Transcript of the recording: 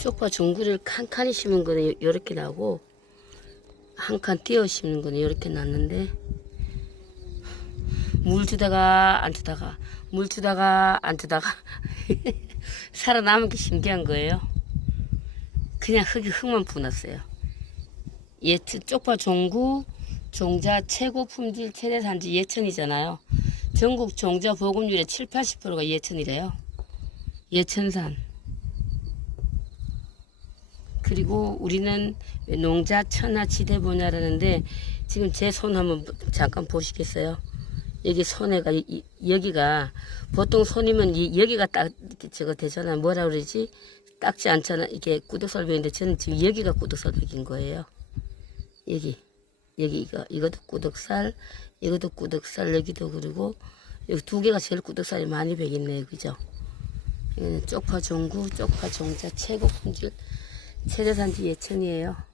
쪽파 종구를 칸칸이 심은 거는 이렇게 나고 한 칸 띄어 심는 거는 이렇게 났는데 물 주다가 안 주다가 물 주다가 안 주다가 살아남은 게 신기한 거예요. 그냥 흙이 흙만 부었어요. 예트 쪽파 종구 종자 최고 품질 최대 산지 예천이잖아요. 전국 종자 보급률의 7, 80%가 예천이래요. 예천산. 그리고 우리는 농자 천하 지대 분야라는데 지금 제 손 한번 잠깐 보시겠어요? 여기 손에가 여기가 보통 손이면 이- 여기가 딱 저거 되잖아. 뭐라 그러지? 딱지 않잖아. 이게 구덕설백인데 저는 지금 여기가 구덕설백인 거예요. 여기 여기 이거 이것도 구덕살 이것도 구덕살 여기도 그리고 여기 두 개가 제일 구덕살이 많이 배겠네요. 그죠? 이거는 쪽파 종구 쪽파 종자 최고 품질 최대산지 예천이에요